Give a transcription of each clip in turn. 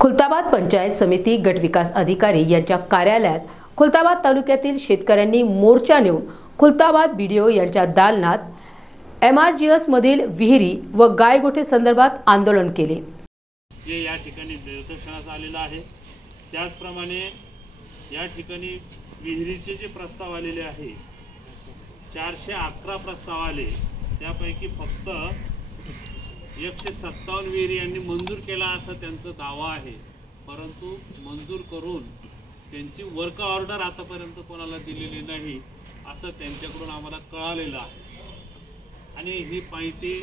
खुलताबाद पंचायत समिती गट विकास अधिकारी यांच्या कार्यालयात खुलताबाद तालुक्यातील शेतकऱ्यांनी मोर्चा नेऊन खुलताबाद बीडीओ यांच्या दालनात एम आर जी एस मधील विहिरी व गायगोठे संदर्भात आंदोलन केले. जे या ठिकाणी निदर्शनास आलेलं आहे. त्याचप्रमाणे या ठिकाणी विहिरीचे जे प्रस्ताव आलेले आहे चारशे अकरा प्रस्ताव आले त्यापैकी फक्त एकशे सत्तावन्न विहिरी यांनी मंजूर केला असा त्यांचा दावा आहे. परंतु मंजूर करून त्यांची वर्क ऑर्डर आतापर्यंत कोणाला दिलेली नाही असं त्यांच्याकडून आम्हाला कळालेलं आहे. आणि ही माहिती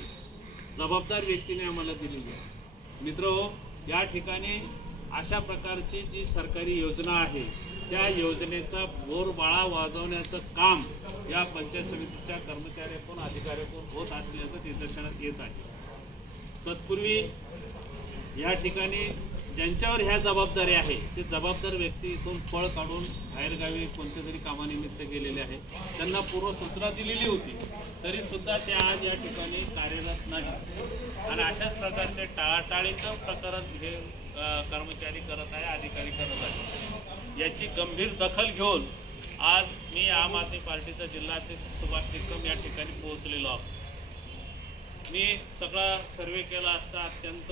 जबाबदार व्यक्तीने आम्हाला दिलेली आहे. मित्र या ठिकाणी अशा प्रकारची जी सरकारी योजना आहे त्या योजनेचा बोरबाळा वाजवण्याचं काम या पंचायत समितीच्या कर्मचाऱ्याकडून अधिकाऱ्याकडून होत असल्याचं निदर्शनात येत आहे. तत्पूर्वी या ठिकाणी ज्यांच्यावर ह्या जबाबदारी आहे ते जबाबदार व्यक्ती इथून फळ काढून बाहेरगावी कोणत्या तरी कामानिमित्त गेलेले आहे त्यांना पूर्व सूचना दिलेली होती. तरी सुद्धा ते आज या ठिकाणी कार्यरत नाही आणि अशाच प्रकारचे टाळाटाळीचं प्रकरण हे कर्मचारी करत आहे अधिकारी करत आहे याची गंभीर दखल घेऊन आज मी आम आदमी पार्टीचा जिल्हाध्यक्ष सुभाष निकम या ठिकाणी पोहोचलेलो आहोत. मी सगळा सर्वे केला असता अत्यंत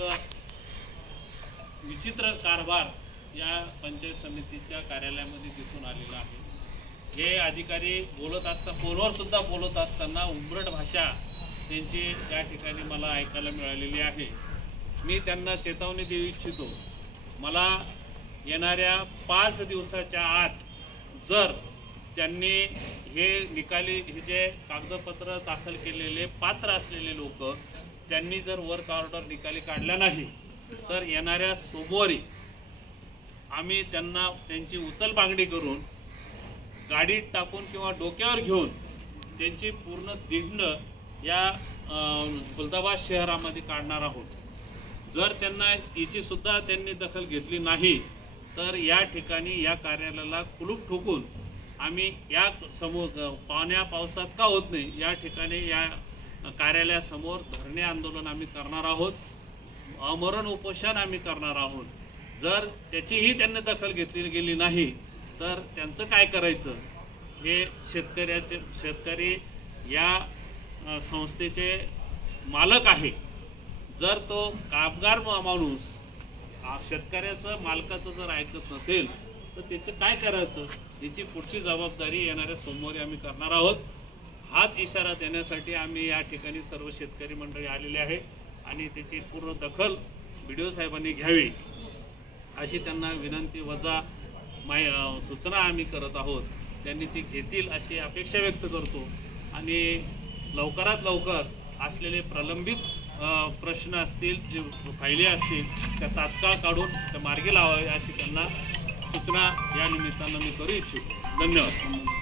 विचित्र कारभार या पंचायत समितीच्या कार्यालयामध्ये दिसून आलेला आहे. हे अधिकारी बोलत असता फोनवर सुद्धा बोलत असताना उंबरट भाषा त्यांची या ठिकाणी मला ऐकायला मिळालेली आहे. मी त्यांना चेतावणी देऊ इच्छितो. मला येणाऱ्या पाच दिवसाच्या आत जर त्यांनी हे निकाली हे जे कागदपत्र दाखल केलेले पात्र असलेले लोक त्यांनी जर वर्क ऑर्डर निकाली काढल्या नाही तर येणाऱ्या सोमवारी आम्ही त्यांना त्यांची उचल बांगडी करून गाडीत टाकून किंवा डोक्यावर घेऊन त्यांची पूर्ण दिंड या खुलदाबाद शहरामध्ये काढणार आहोत. जर त्यांना याची सुद्धा त्यांनी दखल घेतली नाही तर या ठिकाणी या कार्यालयाला कुलूप ठोकून आम्ही या समोर पाण्या पावसात का होत नाही या ठिकाणी या कार्यालयासमोर धरणे आंदोलन आम्ही करणार आहोत. अमरण उपोषण आम्ही करणार आहोत. जर त्याचीही त्यांनी दखल घेतली गेली नाही तर त्यांचं काय करायचं? हे शेतकऱ्याचे शेतकरी या संस्थेचे मालक आहे. जर तो कामगार माणूस शेतकऱ्याचं मालकाचं जर ऐकत नसेल तर त्याचं काय करायचं? याची पुढची जबाबदारी येणाऱ्या सोमवारी आम्ही करणार आहोत. हाच इशारा देण्यासाठी आम्ही या ठिकाणी सर्व शेतकरी मंडळी आलेले आहे आणि त्याची पूर्ण दखल बी डी ओ साहेबांनी घ्यावी अशी त्यांना विनंती वजा माय सूचना आम्ही करत आहोत. त्यांनी ती घेतील अशी अपेक्षा व्यक्त करतो. आणि लवकरात लवकर असलेले प्रलंबित प्रश्न असतील जे फायले असतील त्या तात्काळ काढून त्या मार्गी लावावे अशी त्यांना सूचना या निमित्तानं मी करू इच्छितो. धन्यवाद.